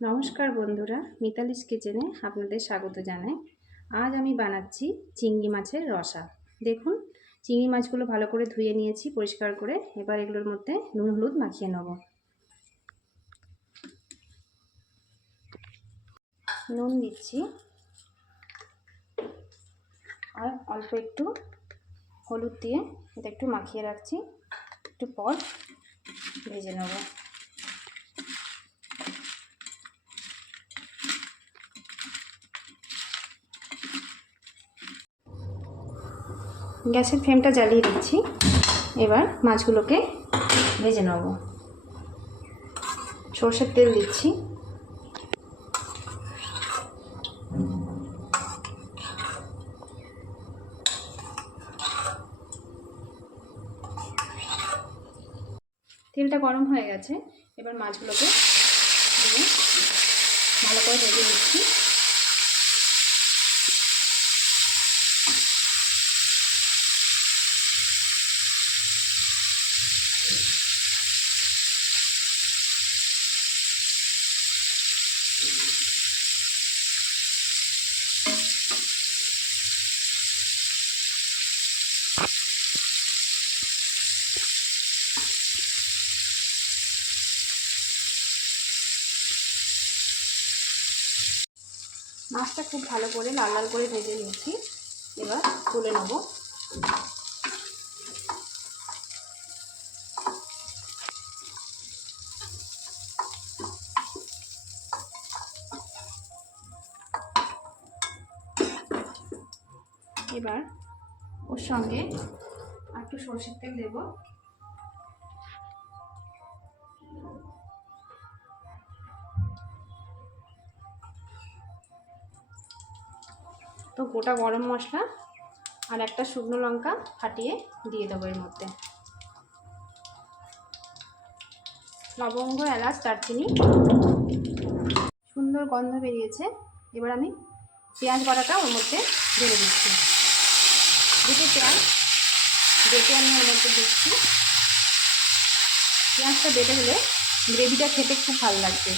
নমস্কার বন্ধুরা, মিতালিস কিচেনে আপনাদের স্বাগত জানাই। আজ আমি বানাচ্ছি চিংড়ি মাছের রসা। দেখুন, চিংড়ি মাছগুলো ভালো করে ধুয়ে নিয়েছি, পরিষ্কার করে। এবার এগুলোর মধ্যে নুন, হলুদ মাখিয়ে নেব। নুন দিচ্ছি। আর অল্প একটু হলুদ দিয়ে এটা একটু মাখিয়ে রাখছি। একটু পর ভেজে নেব। গ্যাসের ফ্লেমটা জ্বালিয়ে দিচ্ছি। এবার মাছগুলোকে ভেজে নেব। সর্ষের তেল দিচ্ছি। তেলটা গরম হয়ে গেছে। এবার মাছগুলোকে ভালো করে ভেজে দিচ্ছি মাছটা খুব ভালো করে লাল লাল করে ভেজে নিয়েছি এবার তুলে নেব। এবার ওর সঙ্গে একটু সরষের তেল দেবো। তো গোটা গরম মশলা আর একটা শুকনো লঙ্কা ফাটিয়ে দিয়ে দেবো এর মধ্যে। লবঙ্গ, এলাচ, দারচিনি, সুন্দর গন্ধ বেরিয়েছে। এবার আমি পেঁয়াজ বাটাটা ওর মধ্যে ঢেলে দিচ্ছি। দুটো পেঁয়াজ বেটে আমি ওর মধ্যে দিচ্ছি। পেঁয়াজটা বেটে হলে গ্রেভিটা খেতে খুব ভালো লাগবে।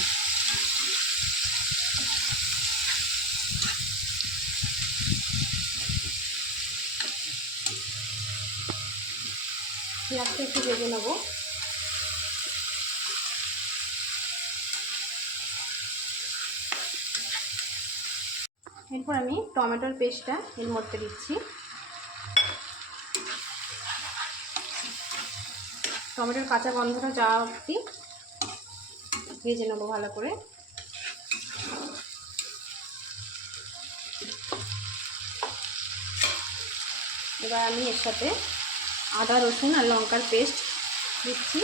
পেঁয়াজটা একটু ভেজে নেব। এরপর আমি টমেটোর পেস্টটা এর মধ্যে দিচ্ছি। টমেটোর কাঁচা গন্ধটা যাওয়া অবধি ভেজে নেব ভালো করে। এবার আমি এর সাথে আদা, রসুন আর লঙ্কার পেস্ট দিচ্ছি।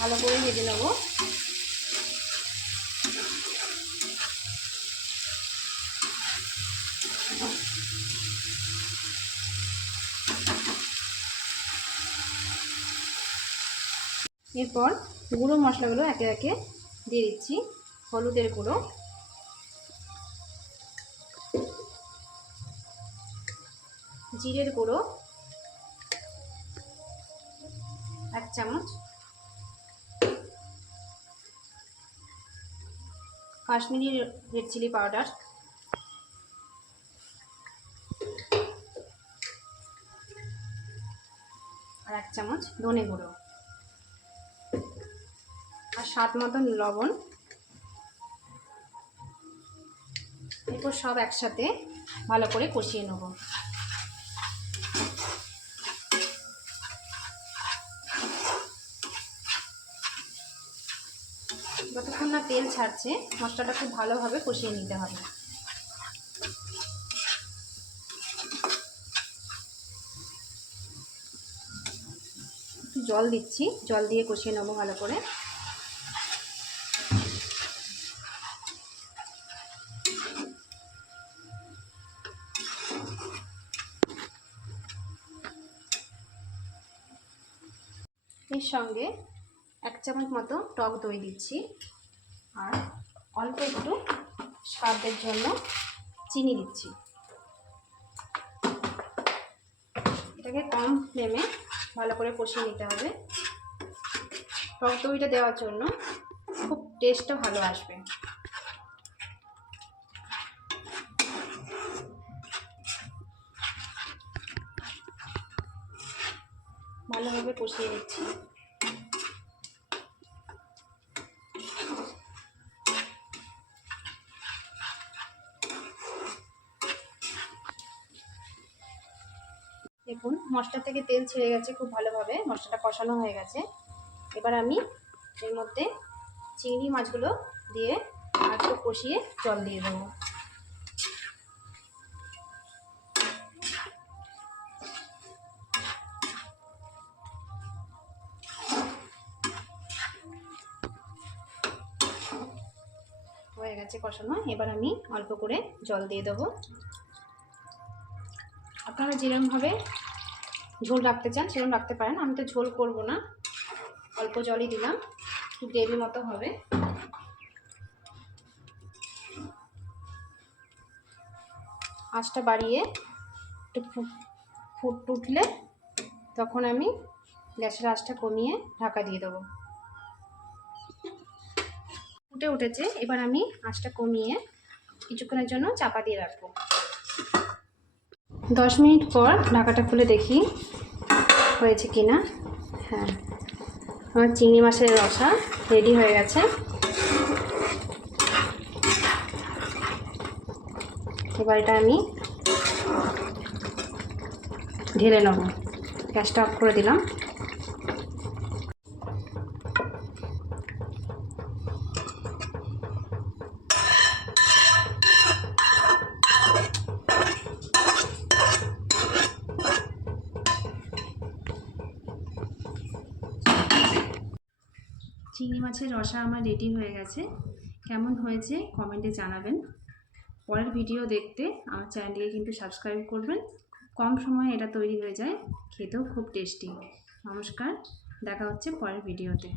ভালো করে ভেজে নেব। এরপর গুঁড়ো মশলাগুলো একে একে দিয়ে দিচ্ছি, হলুদের গুঁড়ো। জিরের গুঁড়ো। এক চামচ। Kashmiri red chilli powder. আর এক চামচ ধনে গুঁড়ো। আর স্বাদ মতন লবণ। এরপর সব একসাথে ভালো করে কষিয়ে নেব। যতক্ষণ না তেল ছাড়ছে, মশলাটা খুব ভালোভাবে কষিয়ে নিতে হবে। জল দিচ্ছি, জল দিয়ে কষিয়ে নেব ভালো করে। এর সঙ্গে এক চামচ মতো টক দই দিচ্ছি। আর অল্প একটু স্বাদের জন্য চিনি দিচ্ছি। এটাকে কম ফ্লেমে ভালো করে কষিয়ে নিতে হবে। টক দইটা দেওয়ার জন্য খুব টেস্টটা ভালো আসবে। ভালোভাবে কষিয়ে নিচ্ছি। দেখুন, মশলা থেকে তেল ছেড়ে গেছে খুব ভালোভাবে, মশলাটা কষানো হয়ে গেছে। এবার আমি এর মধ্যে চিংড়ি মাছগুলো দিয়ে আজকে কষিয়ে জল দিয়ে দেবো। গেছে কষানো, এবার আমি অল্প করে জল দিয়ে দেবো। আপনারা যেরকমভাবে ঝোল রাখতে চান সেরকম রাখতে পারেন। আমি তো ঝোল করব না। অল্প জলই দিলাম। গ্রেভি মতো হবে। আঁচটা বাড়িয়ে একটু ফুট উঠলে তখন আমি গ্যাসের আঁচটা কমিয়ে ঢাকা দিয়ে দেবো। ফুটে উঠেছে, এবার আমি আঁচটা কমিয়ে কিছুক্ষণের জন্য চাপা দিয়ে রাখব। দশ মিনিট পর ঢাকাটা খুলে দেখি হয়েছে কি না হ্যাঁ আমার চিংড়ি মাছের রসা রেডি হয়ে গেছে। এবার এটা আমি ঢেলে নেব। গ্যাসটা অফ করে দিলাম। চিংড়ি মাছের রসা আমার রেডি হয়ে গেছে। কেমন হয়েছে কমেন্টে জানাবেন। পরের ভিডিও দেখতে আমার চ্যানেলটিকে কিন্তু সাবস্ক্রাইব করবেন। কম সময়ে এটা তৈরি হয়ে যায়। খেতেও খুব টেস্টি নমস্কার। দেখা হচ্ছে পরের ভিডিওতে